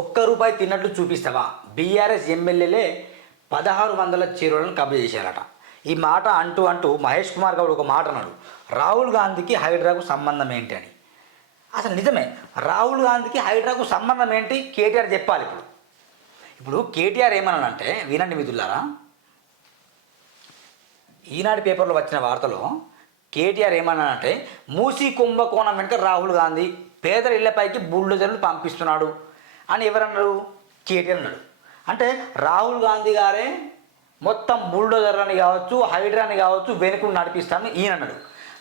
ఒక్క రూపాయి తిన్నట్లు చూపిస్తావా? బీఆర్ఎస్ ఎమ్మెల్యేలే పదహారు వందల చీరలను కబ్జా చేశారట. ఈ మాట అంటూ అంటూ మహేష్ కుమార్ గౌడ్ ఒక మాట అన్నాడు. రాహుల్ గాంధీకి హైడ్రాకు సంబంధం ఏంటి అని. అసలు నిజమే రాహుల్ గాంధీకి హైడ్రాకు సంబంధం ఏంటి? కేటీఆర్ చెప్పాలి ఇప్పుడు. ఇప్పుడు కేటీఆర్ ఏమన్నానంటే వినండి మిత్రులారా ఈనాడు పేపర్లో వచ్చిన వార్తలో కేటీఆర్ ఏమన్నానంటే మూసీ కుంభకోణం వెనుక రాహుల్ గాంధీ పేదల ఇళ్ళపైకి బుల్డోజర్లు పంపిస్తున్నాడు. అని ఎవరన్నారు? కేటీఆర్ అన్నాడు. అంటే రాహుల్ గాంధీ గారే మొత్తం బుల్డోజర్ అని కావచ్చు హైడ్రాని కావచ్చు వెనుకలు నడిపిస్తాను ఈయన అన్నాడు.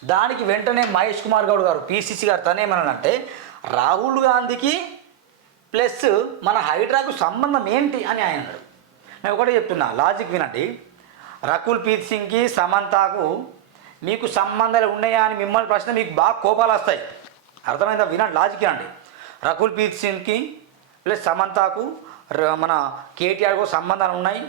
దానికి వెంటనే మహేష్ కుమార్ గౌడ్ గారు పిసిసి గారు తనేమన్నాడంటే రాహుల్ గాంధీకి ప్లస్ మన హైడ్రాకు సంబంధం ఏంటి అని ఆయన అన్నాడు నేను ఒకటే చెప్తున్నా లాజిక్ వినండి. రకుల్ ప్రీత్ సింగ్కి సమంతాకు మీకు సంబంధాలు ఉన్నాయా అని మిమ్మల్ని ప్రశ్న మీకు బాగా కోపాలు వస్తాయి. అర్థమైందా? వినండి లాజిక్ అండి రకుల్ ప్రీత్ సింగ్కి ప్లస్ సమంతకు ర- మన కేటీఆర్కు సంబంధాలు ఉన్నాయి.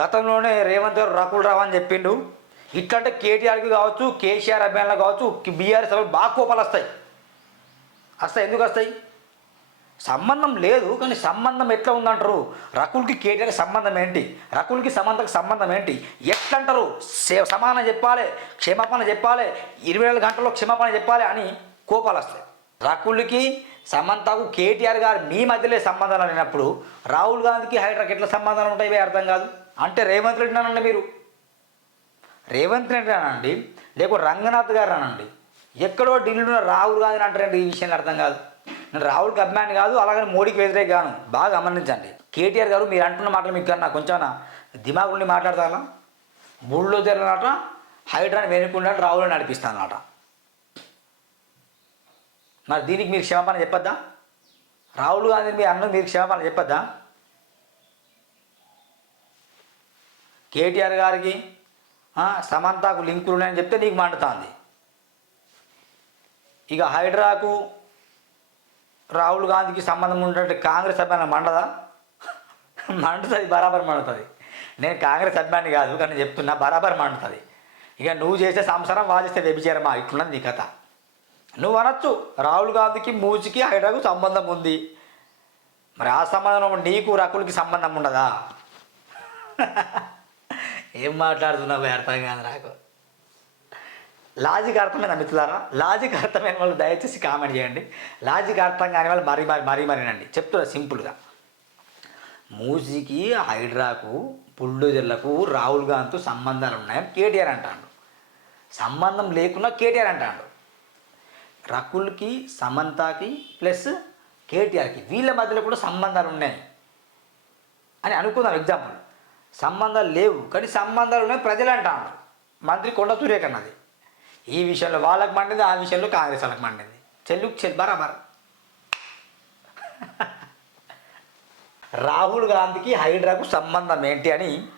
గతంలోనే రేవంత్ గారు రకుల్ రావని చెప్పిండు. ఇట్లంటే కేటీఆర్కి కావచ్చు కేసీఆర్ అభియాన్లో కావచ్చు బీఆర్ఎస్ సభలు బాగా కోపాలు వస్తాయి. వస్తాయి ఎందుకు వస్తాయి? సంబంధం లేదు కానీ సంబంధం ఎట్లా ఉందంటారు? రకుల్కి కేటీఆర్ సంబంధం ఏంటి? రకుల్కి సమంతకు సంబంధం ఏంటి? ఎట్లంటారు? సమానం చెప్పాలి క్షమాపణ చెప్పాలి ఇరవై నాలుగు గంటల్లో క్షమాపణ చెప్పాలి అని కోపాలు వస్తాయి. రకుల్కి సమంతకు కేటీఆర్ గారు మీ మధ్యలో సంబంధాలు లేనప్పుడు రాహుల్ గాంధీకి హైడ్రాకి ఎట్లా సంబంధాలు ఉంటాయి అర్థం కాదు. అంటే రేవంత్ రెడ్డి అనండి మీరు. రేవంత్ రెడ్డి అనండి లేకపోతే రంగనాథ్ గారు అనండి. ఎక్కడో ఢిల్లీలో రాహుల్ గాంధీ అంటారండి ఈ విషయాన్ని అర్థం కాదు. నేను రాహుల్కి అభిమాని కాదు అలాగే మోడీకి వ్యతిరేక గాను బాగా గమనించండి. కేటీఆర్ గారు మీరు అంటున్న మాటలు మీకు కన్నా కొంచెం దిమాగుండి మాట్లాడతానా? బుళ్ళో తెరనట హైడ్రాని వెనుకుండా రాహుల్ని నడిపిస్తానట మరి దీనికి మీరు క్షమాపణ చెప్పొద్దా? రాహుల్ గాంధీ మీ అన్న మీరు క్షమాపణ చెప్పొద్దా? కేటీఆర్ గారికి సమంతకు లింకులు ఉన్నాయని చెప్తే నీకు మండుతుంది. ఇక హైడ్రాకు రాహుల్ గాంధీకి సంబంధం ఉన్నటువంటి కాంగ్రెస్ అభిమానం మండదా? మండుతుంది బరాబర్ మండుతుంది. నేను కాంగ్రెస్ అభిమాని కాదు కానీ చెప్తున్నా బరాబర్ మండుతుంది. ఇక నువ్వు చేసే సంసారం వాదిస్తే వ్యభిచారమా? ఇట్లున్నది నీ కథ. నువ్వు అనొచ్చు రాహుల్ గాంధీకి మూచికి హైడ్రాకు సంబంధం ఉంది. మరి ఆ సంబంధం నీకు రకులకి సంబంధం ఉండదా? ఏం మాట్లాడుతున్నావు అర్థం కాదు నాకు. లాజిక్ అర్థమైన మిత్రులారా? లాజిక్ అర్థమైన వాళ్ళు దయచేసి కామెంట్ చేయండి. లాజిక్ అర్థం కాని వాళ్ళు మరీ మరీ మరీ మరీనండి చెప్తున్నా సింపుల్గా. మూజీకి హైడ్రాకు బుల్డోజర్లకు రాహుల్ గాంధీతో సంబంధాలు ఉన్నాయని కేటీఆర్ అంటాడు. సంబంధం లేకున్నా కేటీఆర్ అంటాడు. రకుల్కి సమంతకి ప్లస్ కేటీఆర్కి వీళ్ళ మధ్యలో కూడా సంబంధాలు ఉన్నాయి అని అనుకుందాం ఎగ్జాంపుల్. సంబంధాలు లేవు కానీ సంబంధాలు ఉన్నాయి ప్రజలు అంటారు మంత్రి కొండ సురేఖ ఈ విషయంలో వాళ్ళకి మండింది ఆ విషయంలో కాంగ్రెస్ వాళ్ళకి మండింది. చెల్లు చెల్ బరాబర్. రాహుల్ గాంధీకి హైడ్రాకు సంబంధం ఏంటి అని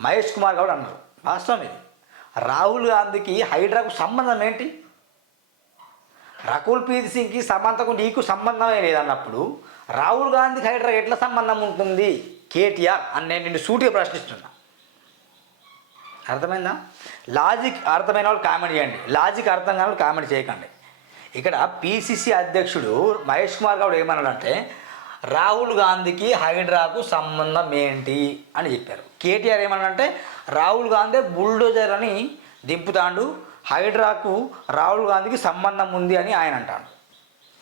మహేష్ కుమార్ గౌడ్ అన్నారు. వాస్తవం ఇది. రాహుల్ గాంధీకి హైడ్రాకు సంబంధం ఏంటి? రకుల్ ప్రీత్ సింగ్కి సమంతకు నీకు సంబంధమే లేదన్నప్పుడు రాహుల్ గాంధీకి హైడ్రాకు ఎట్లా సంబంధం ఉంటుంది? కేటీఆర్ అని నేను నిన్ను సూటిగా ప్రశ్నిస్తున్నా. అర్థమైందా? లాజిక్ అర్థమైన వాళ్ళు కామెంట్ చేయండి. లాజిక్ అర్థం కాని వాళ్ళు కామెంట్ చేయకండి. ఇక్కడ పిసిసి అధ్యక్షుడు మహేష్ కుమార్ గౌడ్ ఏమన్నాడంటే రాహుల్ గాంధీకి హైడ్రాకు సంబంధం ఏంటి? అని చెప్పారు. కేటీఆర్ ఏమన్నాడంటే రాహుల్ గాంధీ బుల్డోజర్ అని దింపుతాండు హైడ్రాకు రాహుల్ గాంధీకి సంబంధం ఉంది అని ఆయన అంటాడు.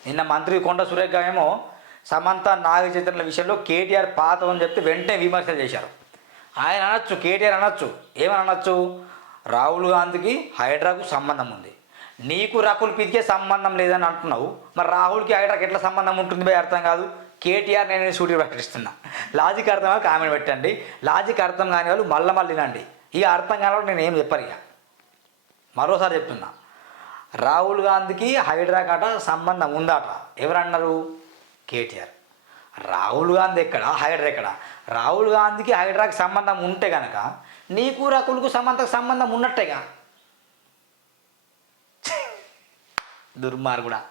నిన్న మంత్రి కొండ సురేఖ ఏమో సమంత నాగ చైతన్యుల విషయంలో కేటీఆర్ పాత అని చెప్తే వెంటనే విమర్శలు చేశారు. ఆయన అనొచ్చు కేటీఆర్ అనొచ్చు. ఏమని అనొచ్చు? రాహుల్ గాంధీకి హైడ్రాకు సంబంధం ఉంది. నీకు రకుల్ పితికే సంబంధం లేదని అంటున్నావు. మరి రాహుల్కి హైడ్రాకి ఎట్లా సంబంధం ఉంటుంది భయ్ అర్థం కాదు. కేటీఆర్ నేను సూటిగా ప్రకటిస్తున్నా. లాజిక్ అర్థం కాదు కామెంట్ పెట్టండి. లాజిక్ అర్థం కాని వాళ్ళు మళ్ళీ మళ్ళీ వినండి. ఇక అర్థం కాని నేను ఏం చెప్పరు ఇక. మరోసారి చెప్తున్నా. రాహుల్ గాంధీకి హైడ్రా కాట సంబంధం ఉందట. ఎవరన్నారు? కేటీఆర్. రాహుల్ గాంధీ ఎక్కడ? హైడ్రా ఎక్కడ? రాహుల్ గాంధీకి హైడ్రాకి సంబంధం ఉంటే కనుక నీకు రకులకు సమంతకు సంబంధం ఉన్నట్టేగా? దుర్మార్గుడా.